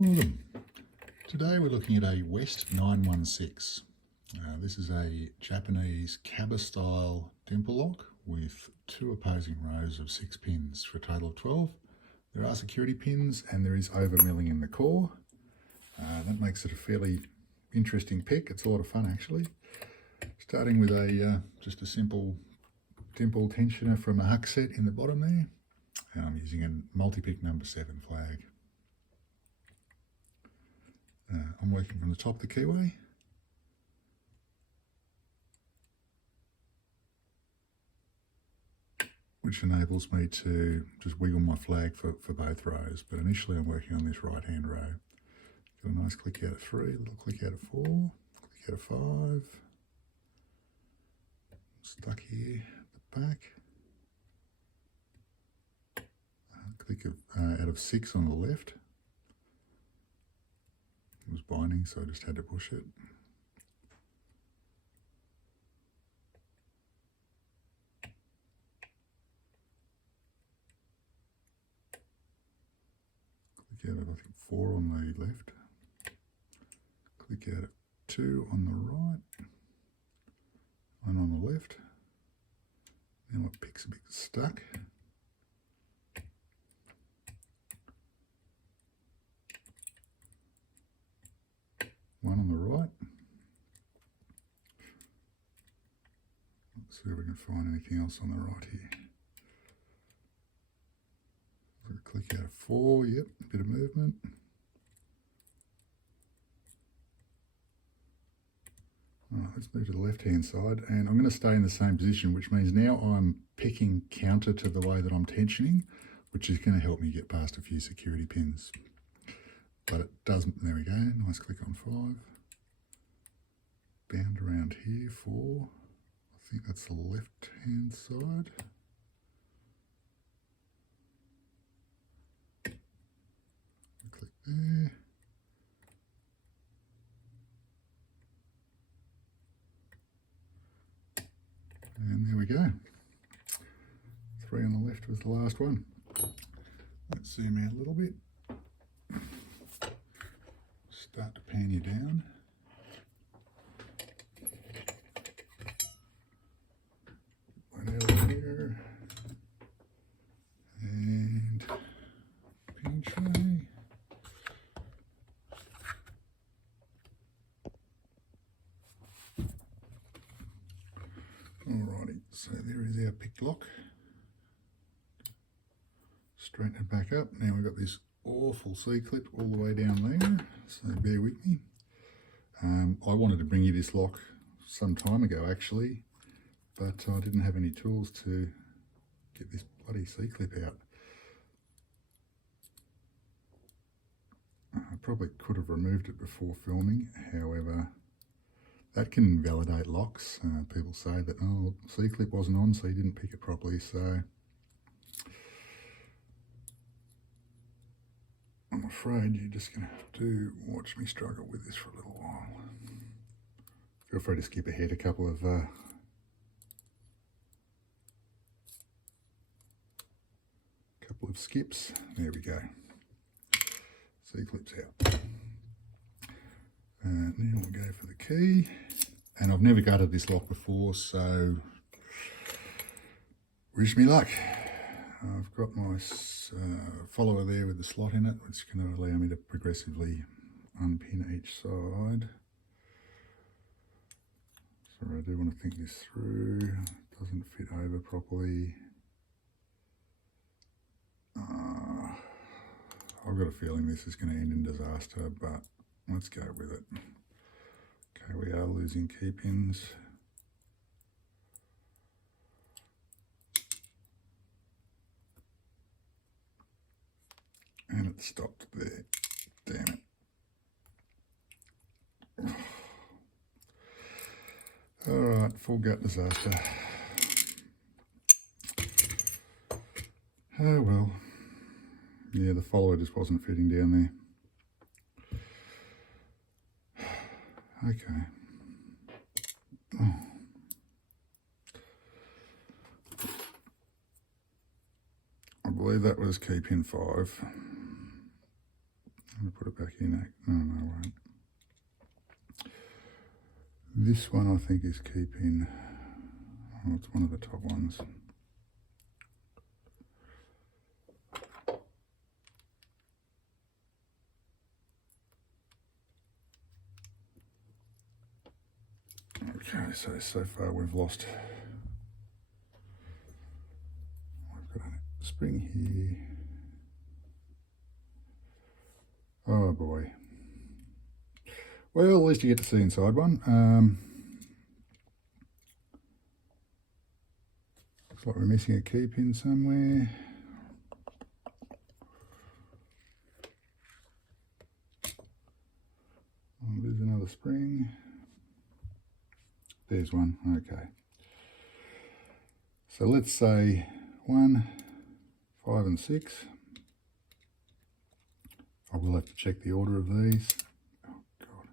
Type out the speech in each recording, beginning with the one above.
Welcome. Today we're looking at a West 916. This is a Japanese kaba style dimple lock with 2 opposing rows of 6 pins for a total of 12. There are security pins and there is overmilling in the core. That makes it a fairly interesting pick. It's a lot of fun actually. Starting with just a simple dimple tensioner from a Huck set in the bottom there. And I'm using a multi-pick number 7 flag. I'm working from the top of the keyway. Which enables me to just wiggle my flag for both rows. But initially I'm working on this right hand row. Got a nice click out of 3, a little click out of 4, click out of 5. Stuck here at the back. Click out of 6 on the left. It was binding, so I just had to push it. Click out of, I think, 4 on the left. Click out of 2 on the right. 1 on the left. Now my pick's a bit stuck. One on the right. Let's see if we can find anything else on the right here. Click out of 4, yep, a bit of movement. All right, let's move to the left hand side and I'm going to stay in the same position, which means now I'm picking counter to the way that I'm tensioning, which is going to help me get past a few security pins. But it doesn't, there we go, nice click on 5. Bound around here, 4. I think that's the left hand side. Click there. And there we go. 3 on the left was the last one. Let's zoom out a little bit. Start to pan you down. One out here. And pin tray. Alrighty, so there is our pick lock. Straighten it back up. Now we've got this awful C-clip all the way down there, so bear with me. I wanted to bring you this lock some time ago actually, but I didn't have any tools to get this bloody C-clip out. I probably could have removed it before filming, however, that can invalidate locks. People say that, oh, C-clip wasn't on, so you didn't pick it properly, so I'm afraid you're just going to have to watch me struggle with this for a little while. Feel free to skip ahead a couple of skips. There we go. C-clip's out. Now we'll go for the key. And I've never gutted this lock before, so wish me luck. I've got my follower there with the slot in it, which is going to allow me to progressively unpin each side. So I do want to think this through. It doesn't fit over properly. I've got a feeling this is going to end in disaster, but let's go with it. Okay, we are losing key pins. And it stopped there. Damn it. Alright, full gut disaster. Oh well. Yeah, the follower just wasn't fitting down there. Okay. Oh. I believe that was key pin 5. I'm going to put it back in. No, I won't. This one I think is keeping, oh, it's one of the top ones. Okay, so far we've got a spring here. Oh boy. Well, at least you get to see inside one. Looks like we're missing a key pin somewhere. Oh, there's another spring. There's one, okay. So let's say 1, 5 and 6. I will have to check the order of these. Oh God.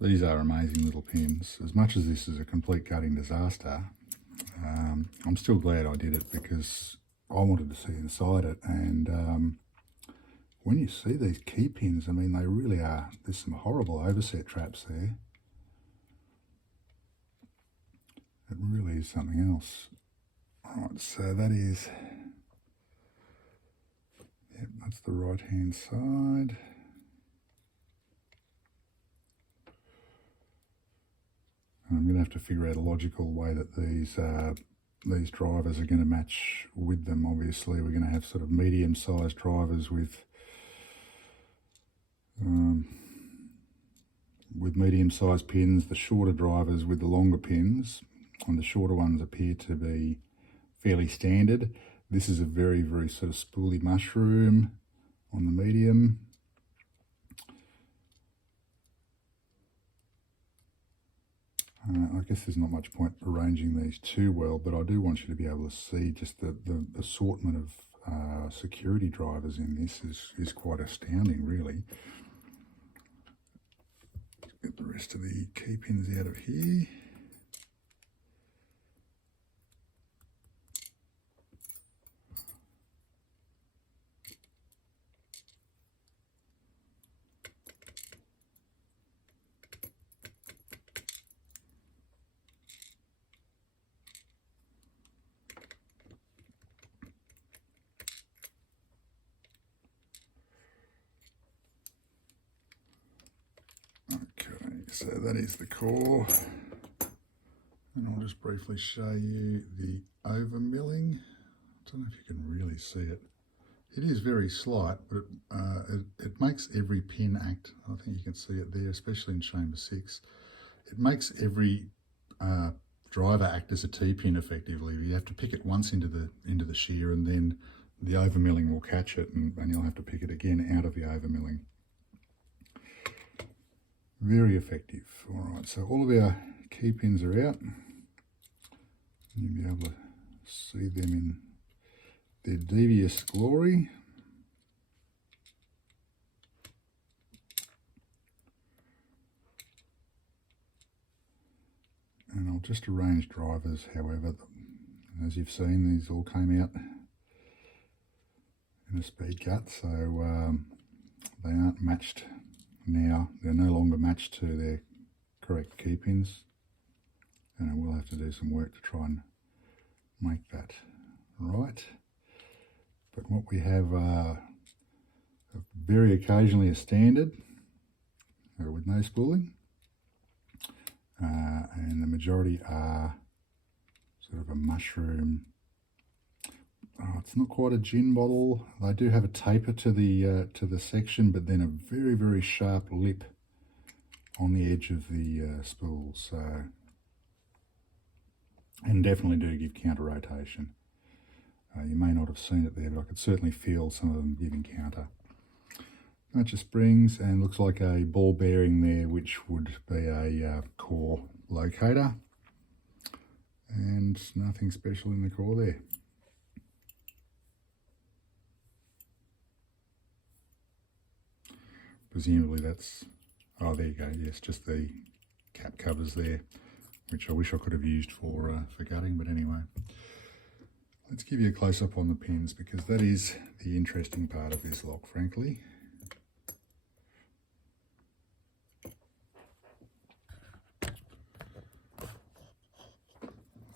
These are amazing little pins. As much as this is a complete gutting disaster, I'm still glad I did it because I wanted to see inside it. And when you see these key pins, I mean, they really are, there's some horrible overset traps there. It really is something else. Right, so that is, yep, that's the right hand side. And I'm going to have to figure out a logical way that these drivers are going to match with them. Obviously, we're going to have sort of medium-sized drivers with medium-sized pins, the shorter drivers with the longer pins, and the shorter ones appear to be fairly standard. This is a very, very sort of spoolie mushroom on the medium. I guess there's not much point arranging these too well, but I do want you to be able to see just the assortment of security drivers in this is quite astounding, really. Let's get the rest of the key pins out of here. So that is the core, and I'll just briefly show you the overmilling. I don't know if you can really see it. It is very slight, but it makes every pin act. I think you can see it there, especially in chamber 6. It makes every driver act as a T-pin effectively. You have to pick it once into the shear, and then the overmilling will catch it, and you'll have to pick it again out of the overmilling. Very effective. All right, so all of our key pins are out. You'll be able to see them in their devious glory. And I'll just arrange drivers, however, as you've seen, these all came out in a speed cut, so they aren't matched now. They're no longer matched to their correct key pins, and I will have to do some work to try and make that right. But what we have very occasionally a standard with no spooling, and the majority are sort of a mushroom. Oh, it's not quite a gin bottle. They do have a taper to the section, but then a very, very sharp lip on the edge of the spool. So, and definitely do give counter rotation. You may not have seen it there, but I could certainly feel some of them giving counter. Bunch of springs, and looks like a ball bearing there, which would be a core locator. And and nothing special in the core there. Presumably that's, oh there you go, yes, just the cap covers there, which I wish I could have used for gutting, but anyway. Let's give you a close-up on the pins, because that is the interesting part of this lock, frankly.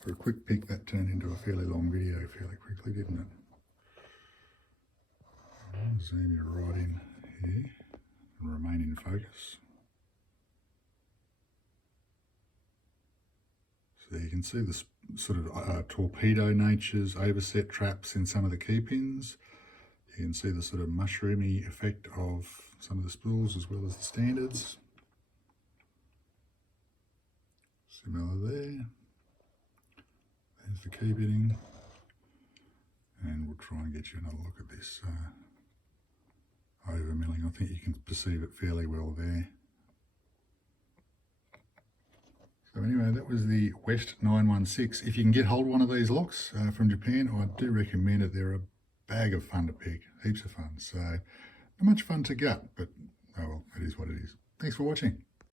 For a quick pick, that turned into a fairly long video fairly quickly, didn't it? I'll zoom you right in here and remain in focus. So you can see the sort of torpedo natures, overset traps in some of the key pins. You can see the sort of mushroomy effect of some of the spools as well as the standards. Similar there. There's the key bitting. And we'll try and get you another look at this overmilling. I think you can perceive it fairly well there. So anyway, that was the West 916. If you can get hold of one of these locks from Japan, I do recommend it. They're a bag of fun to pick, heaps of fun. So not much fun to gut, but oh well, it is what it is. Thanks for watching.